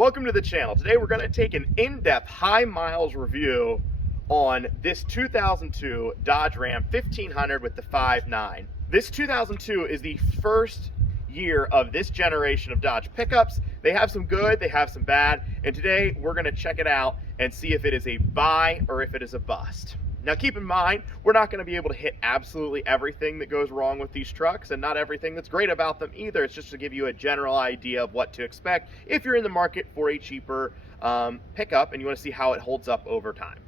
Welcome to the channel. Today we're going to take an in-depth high miles review on this 2002 Dodge Ram 1500 with the 5.9. This 2002 is the first year of this generation of Dodge pickups. They have some good, they have some bad, and today we're going to check it out and see if it is a buy or if it is a bust. Now keep in mind, we're not going to be able to hit absolutely everything that goes wrong with these trucks and not everything that's great about them either. It's just to give you a general idea of what to expect if you're in the market for a cheaper pickup and you want to see how it holds up over time.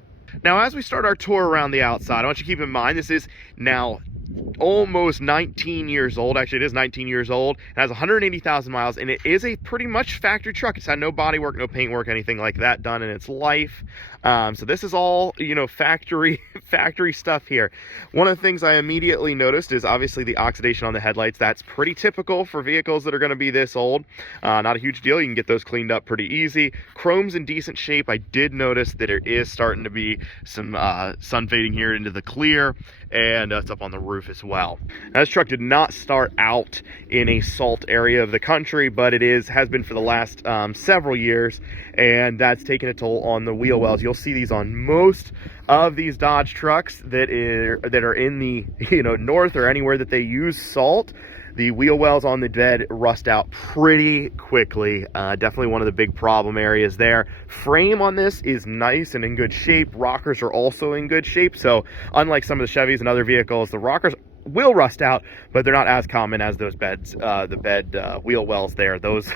Now as we start our tour around the outside, I want you to keep in mind this is now almost 19 years old. Actually, it is 19 years old. It has 180,000 miles, and it is a pretty much factory truck. It's had no body work, no paint work, anything like that done in its life. So this is all, you know, factory stuff here. One of the things I immediately noticed is obviously the oxidation on the headlights. That's pretty typical for vehicles that are going to be this old. Not a huge deal. You can get those cleaned up pretty easy. Chrome's in decent shape. I did notice that it is starting to be some sun fading here into the clear, and it's up on the roof as well. Now, this truck did not start out in a salt area of the country, but it has been for the last several years, and that's taken a toll on the wheel wells. You'll see these on most of these Dodge trucks that are in the north or anywhere that they use salt. The wheel wells on the bed rust out pretty quickly. Definitely one of the big problem areas there. Frame on this is nice and in good shape. Rockers are also in good shape. So unlike some of the Chevys and other vehicles, the rockers will rust out, but they're not as common as those beds, the bed wheel wells there. Those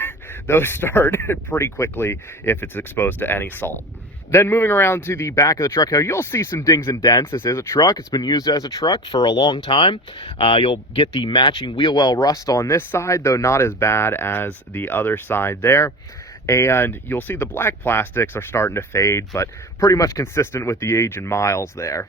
start pretty quickly if it's exposed to any salt. Then moving around to the back of the truck here, you'll see some dings and dents. This is a truck. It's been used as a truck for a long time. You'll get the matching wheel well rust on this side, though not as bad as the other side there. And you'll see the black plastics are starting to fade, but pretty much consistent with the age and miles there.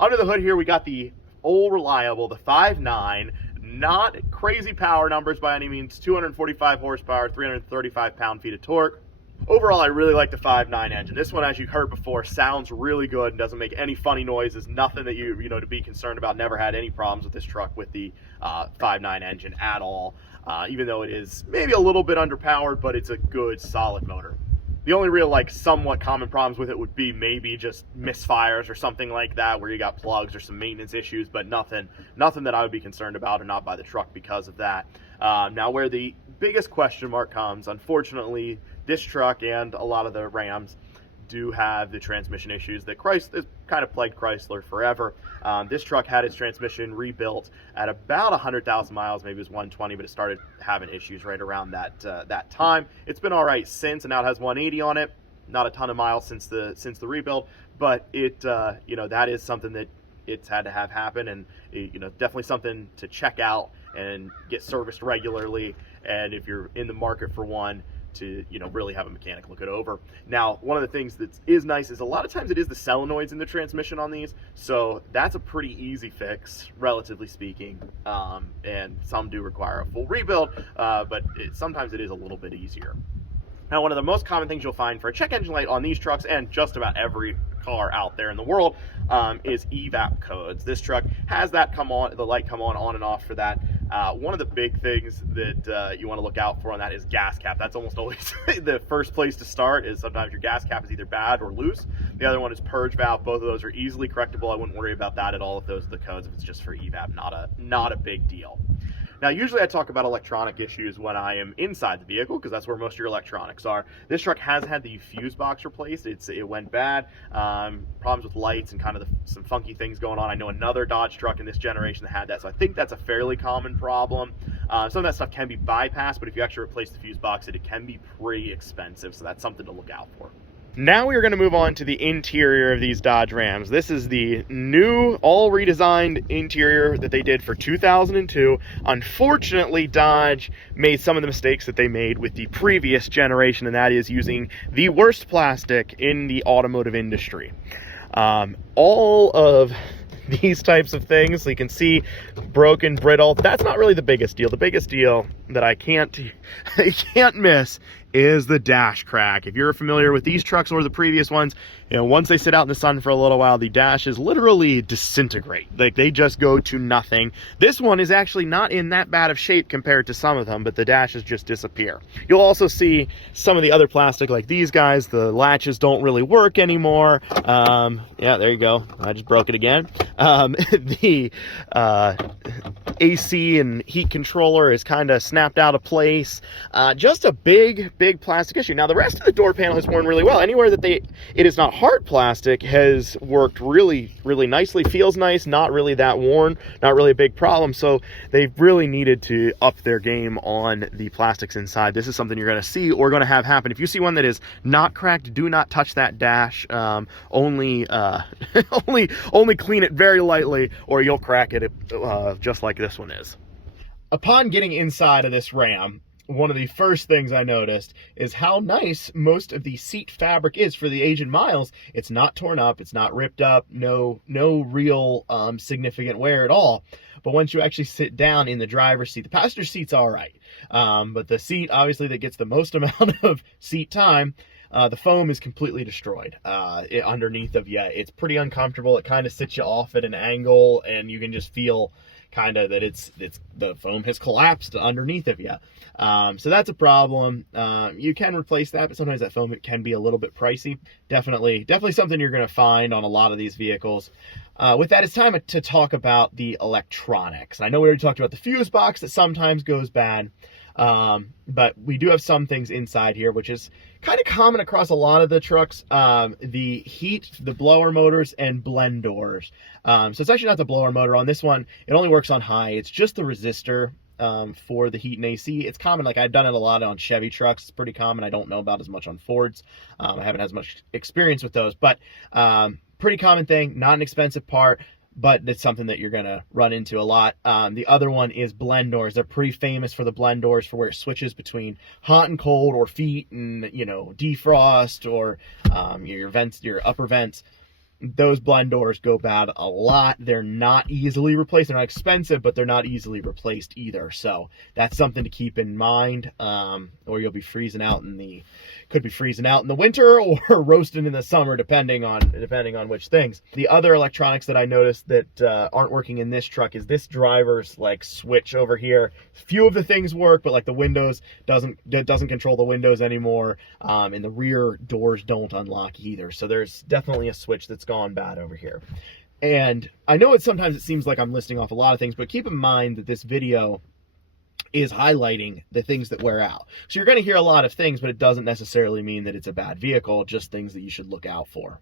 Under the hood here, we got the old reliable, the 5.9, not crazy power numbers by any means, 245 horsepower, 335 pound-feet of torque. Overall, I really like the 5.9 engine. This one, as you heard before, sounds really good and doesn't make any funny noises. Nothing that you to be concerned about. Never had any problems with this truck with the 5.9 engine at all. Even though it is maybe a little bit underpowered, but it's a good, solid motor. The only real, somewhat common problems with it would be maybe just misfires or something like that, where you got plugs or some maintenance issues, but nothing that I would be concerned about or not by the truck because of that. Now, where the biggest question mark comes, unfortunately, this truck and a lot of the Rams do have the transmission issues that Chrysler kind of plagued Chrysler forever. This truck had its transmission rebuilt at about 100,000 miles, maybe it was 120, but it started having issues right around that time. It's been all right since, and now it has 180 on it. Not a ton of miles since the rebuild, but it that is something that it's had to have happen, and definitely something to check out and get serviced regularly. And if you're in the market for one, to really have a mechanic look it over. Now, one of the things that is nice is a lot of times it is the solenoids in the transmission on these, so that's a pretty easy fix, relatively speaking, and some do require a full rebuild, but sometimes it is a little bit easier. Now, one of the most common things you'll find for a check engine light on these trucks, and just about every car out there in the world, is evap codes. This truck has that the light come on and off for that. One of the big things that you want to look out for on that is gas cap. That's almost always the first place to start. Is sometimes your gas cap is either bad or loose. The other one is purge valve. Both of those are easily correctable. I wouldn't worry about that at all if those are the codes. If it's just for evap, not a big deal. Now, usually I talk about electronic issues when I am inside the vehicle, because that's where most of your electronics are. This truck has had the fuse box replaced. It went bad. Problems with lights and kind of some funky things going on. I know another Dodge truck in this generation that had that, so I think that's a fairly common problem. Some of that stuff can be bypassed, but if you actually replace the fuse box, it can be pretty expensive, so that's something to look out for. Now we are going to move on to the interior of these Dodge Rams. This is the new, all redesigned interior that they did for 2002. Unfortunately, Dodge made some of the mistakes that they made with the previous generation, and that is using the worst plastic in the automotive industry. All of these types of things. So you can see broken, brittle. That's not really the biggest deal. The biggest deal that I can't miss is the dash crack. If you're familiar with these trucks or the previous ones, you know, once they sit out in the sun for a little while, the dashes literally disintegrate. Like, they just go to nothing. This one is actually not in that bad of shape compared to some of them, but the dashes just disappear. You'll also see some of the other plastic, like these guys, the latches don't really work anymore. Yeah, there you go. I just broke it again. The AC and heat controller is kind of snapped out of place. Just a big plastic issue. Now, the rest of the door panel has worn really well. Anywhere that it is not hard plastic has worked really nicely. Feels nice, not really that worn, not really a big problem. So they've really needed to up their game on the plastics inside. This is something you're going to see or going to have happen. If you see one that is not cracked, do not touch that dash. Only clean it very lightly, or you'll crack it just like this one is. Upon getting inside of this Ram, one of the first things I noticed is how nice most of the seat fabric is for the age and miles. It's not torn up, it's not ripped up, no real significant wear at all. But once you actually sit down in the driver's seat, the passenger seat's all right. But the seat, obviously, that gets the most amount of seat time, the foam is completely destroyed underneath of you. It's pretty uncomfortable. It kind of sits you off at an angle, and you can just feel kind of that the foam has collapsed underneath of you. So that's a problem. You can replace that, but sometimes that foam can be a little bit pricey. Definitely something you're going to find on a lot of these vehicles. With that, it's time to talk about the electronics. I know we already talked about the fuse box that sometimes goes bad. But we do have some things inside here, which is kind of common across a lot of the trucks. The heat, the blower motors, and blend doors. So it's actually not the blower motor on this one. It only works on high. It's just the resistor for the heat and AC. It's common. Like, I've done it a lot on Chevy trucks. It's pretty common. I don't know about as much on Fords. I haven't had as much experience with those, but pretty common thing. Not an expensive part, but it's something that you're going to run into a lot. The other one is blend doors. They're pretty famous for the blend doors, for where it switches between hot and cold, or feet and, you know, defrost, or your vents, your upper vents. Those blend doors go bad a lot. They're not easily replaced. They're not expensive, but they're not easily replaced either. So that's something to keep in mind, or you'll be freezing out in the winter, or roasting in the summer, depending on which things. The other electronics that I noticed that aren't working in this truck is this driver's like switch over here. Few of the things work, but like the windows doesn't control the windows anymore, and the rear doors don't unlock either. So there's definitely a switch that's gone bad over here. And I know sometimes it seems like I'm listing off a lot of things, but keep in mind that this video is highlighting the things that wear out. So you're going to hear a lot of things, but it doesn't necessarily mean that it's a bad vehicle, just things that you should look out for.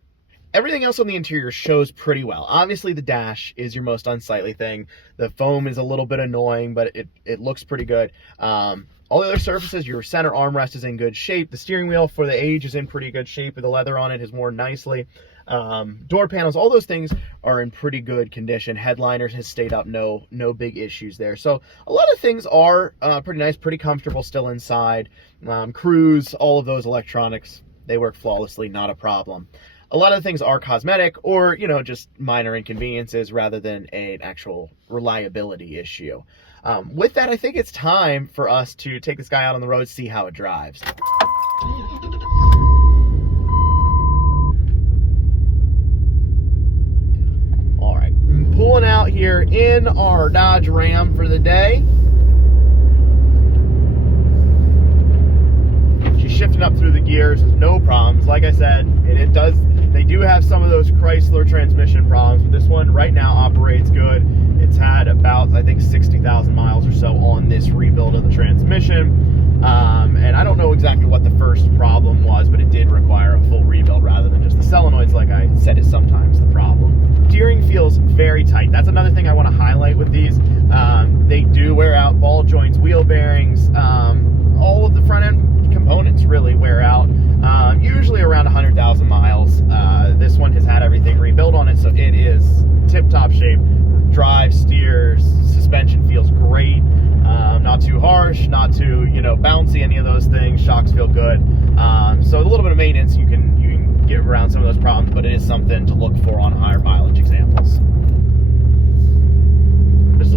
Everything else on the interior shows pretty well. Obviously, the dash is your most unsightly thing. The foam is a little bit annoying, but it looks pretty good. All the other surfaces, your center armrest is in good shape. The steering wheel, for the age, is in pretty good shape. The leather on it has worn nicely. Door panels, all those things are in pretty good condition. Headliners has stayed up, no big issues there. So a lot of things are pretty nice, pretty comfortable still inside. Cruise, all of those electronics, they work flawlessly, not a problem. A lot of the things are cosmetic, or, you know, just minor inconveniences rather than an actual reliability issue. With that, I think it's time for us to take this guy out on the road, see how it drives. All right, pulling out here in our Dodge Ram for the day. She's shifting up through the gears, no problems. Like I said, they do have some of those Chrysler transmission problems, but this one right now operates good. It's had about, I think, 60,000 miles or so on this rebuild of the transmission. And I don't know exactly what the first problem was, but it did require a full rebuild rather than just the solenoids, like I said, is sometimes the problem. Steering feels very tight. That's another thing I want to highlight with these. They do wear out. Ball joints, wheel bearings, all of the front end components really wear out. Usually around 100,000 miles. This one has had everything rebuilt on it, so it is tip-top shape. Drive, steers, suspension feels great. Not too harsh, not too, you know, bouncy, any of those things. Shocks feel good. So a little bit of maintenance, you can get around some of those problems, but it is something to look for on higher mileage examples.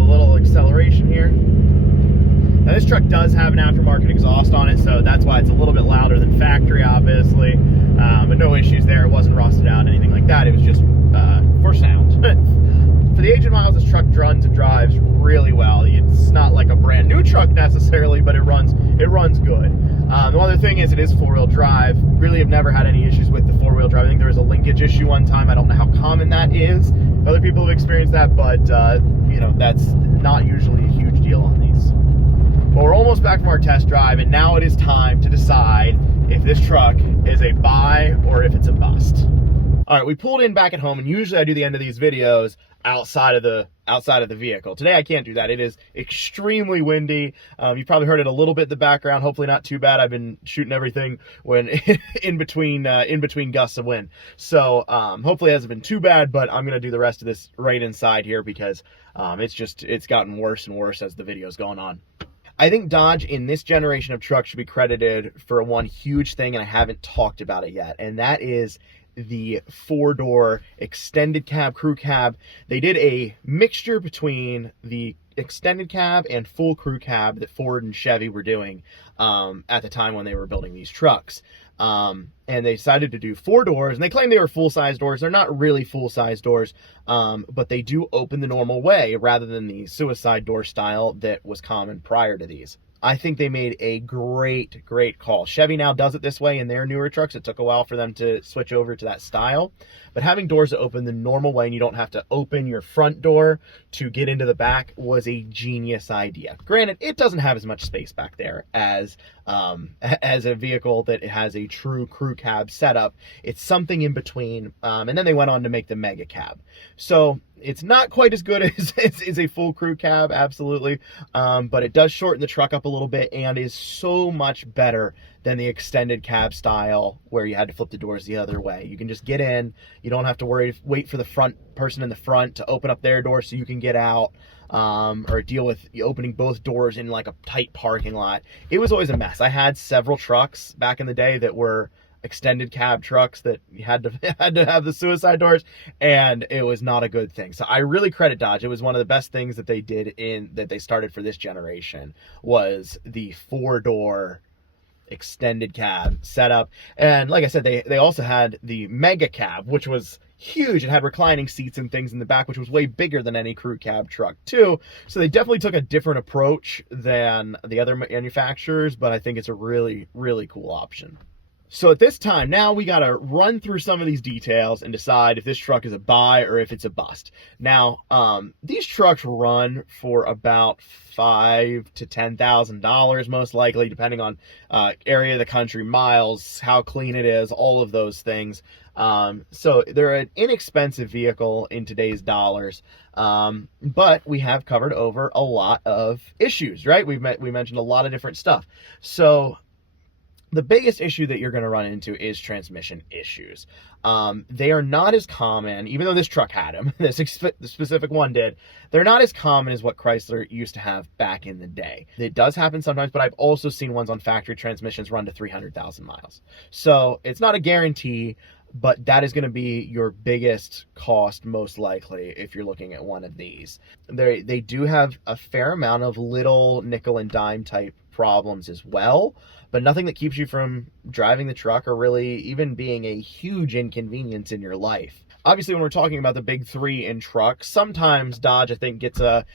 little acceleration here. Now this truck does have an aftermarket exhaust on it, so that's why it's a little bit louder than factory, obviously. But no issues there. It wasn't rusted out, anything like that. It was just for sound. For the age of miles, this truck runs and drives really well. It's not like a brand new truck necessarily, but it runs good. The other thing is it is four-wheel drive. Really have never had any issues with the four-wheel drive. I think there was a linkage issue one time. I don't know how common that is. Other people have experienced that, but you know, that's not usually a huge deal on these. But we're almost back from our test drive, and now it is time to decide if this truck is a buy or if it's a bust. All right, we pulled in back at home, and usually I do the end of these videos outside of the vehicle. Today I can't do that. It is extremely windy. You probably heard it a little bit in the background. Hopefully not too bad. I've been shooting everything when in between gusts of wind. So hopefully it hasn't been too bad, but I'm gonna do the rest of this right inside here because it's gotten worse and worse as the video's gone on. I think Dodge in this generation of trucks should be credited for one huge thing, and I haven't talked about it yet, and that is the four-door extended cab, crew cab. They did a mixture between the extended cab and full crew cab that Ford and Chevy were doing at the time when they were building these trucks. And they decided to do four doors, and they claim they were full-size doors. They're not really full-size doors, but they do open the normal way rather than the suicide door style that was common prior to these. I think they made a great call. Chevy now does it this way in their newer trucks. It took a while for them to switch over to that style. But having doors that open the normal way and you don't have to open your front door to get into the back was a genius idea. Granted, it doesn't have as much space back there as a vehicle that has a true crew cab setup. It's something in between. And then they went on to make the mega cab. So it's not quite as good as a full crew cab, absolutely. But it does shorten the truck up a little bit and is so much better than the extended cab style where you had to flip the doors the other way. You can just get in. You don't have to wait for the front person in the front to open up their door so you can get out, or deal with opening both doors in like a tight parking lot. It was always a mess. I had several trucks back in the day that were extended cab trucks that you had to have the suicide doors, and it was not a good thing. So I really credit Dodge. It was one of the best things that they did that they started for this generation was the four-door extended cab setup. And like I said, they also had the mega cab, which was huge. It had reclining seats and things in the back, which was way bigger than any crew cab truck too. So they definitely took a different approach than the other manufacturers, but I think it's a really cool option. So at this time, now we got to run through some of these details and decide if this truck is a buy or if it's a bust. Now, these trucks run for about $5,000 to $10,000 most likely, depending on area of the country, miles, how clean it is, all of those things. So they're an inexpensive vehicle in today's dollars, but we have covered over a lot of issues, right? We mentioned a lot of different stuff. So the biggest issue that you're going to run into is transmission issues. They are not as common, even though this truck had them, the specific one did, they're not as common as what Chrysler used to have back in the day. It does happen sometimes, but I've also seen ones on factory transmissions run to 300,000 miles. So it's not a guarantee, but that is going to be your biggest cost most likely if you're looking at one of these. They do have a fair amount of little nickel and dime type problems as well, but nothing that keeps you from driving the truck or really even being a huge inconvenience in your life. Obviously, when we're talking about the big three in trucks, sometimes Dodge, I think, gets a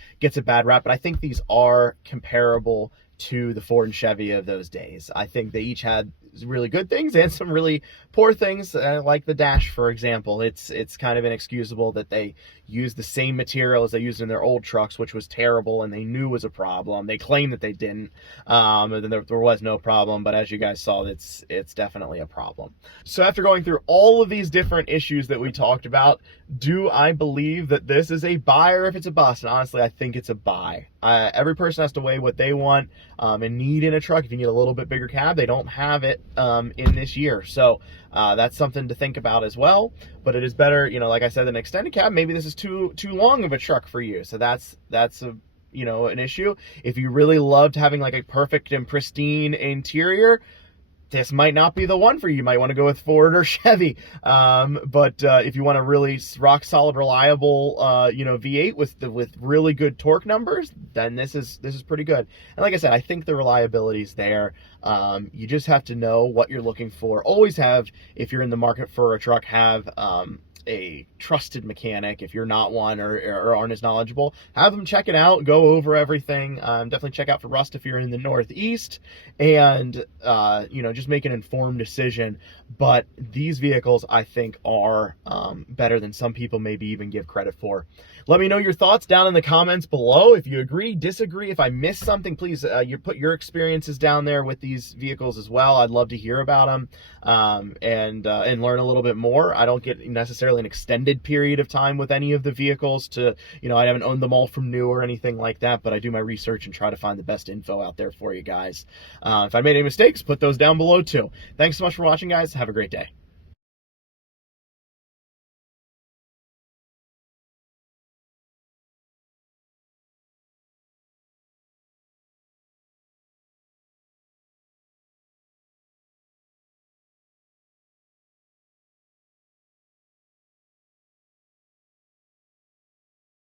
bad rap, but I think these are comparable to the Ford and Chevy of those days. I think they each had really good things and some really poor things, like the dash, for example. It's kind of inexcusable that they used the same material as they used in their old trucks, which was terrible and they knew was a problem. They claimed that they didn't, and there was no problem, but as you guys saw, it's definitely a problem. So after going through all of these different issues that we talked about, do I believe that this is a buy or if it's a bust? And honestly, I think it's a buy. Every person has to weigh what they want and need in a truck. If you need a little bit bigger cab, they don't have it in this year. So that's something to think about as well. But it is better, like I said, an extended cab. Maybe this is too long of a truck for you. So that's an issue. If you really loved having like a perfect and pristine interior, this might not be the one for you. You might want to go with Ford or Chevy. But if you want a really rock solid, reliable, V8 with really good torque numbers, then this is pretty good. And like I said, I think the reliability is there. You just have to know what you're looking for. Always have, if you're in the market for a truck, have a trusted mechanic. If you're not one or aren't as knowledgeable, have them check it out, go over everything. Definitely check out for rust if you're in the Northeast, and just make an informed decision. But these vehicles, I think, are better than some people maybe even give credit for. Let me know your thoughts down in the comments below. If you agree, disagree, if I missed something, please you put your experiences down there with these vehicles as well. I'd love to hear about them and learn a little bit more. I don't get necessarily an extended period of time with any of the vehicles to, I haven't owned them all from new or anything like that, but I do my research and try to find the best info out there for you guys. If I made any mistakes, put those down below too. Thanks so much for watching, guys. Have a great day.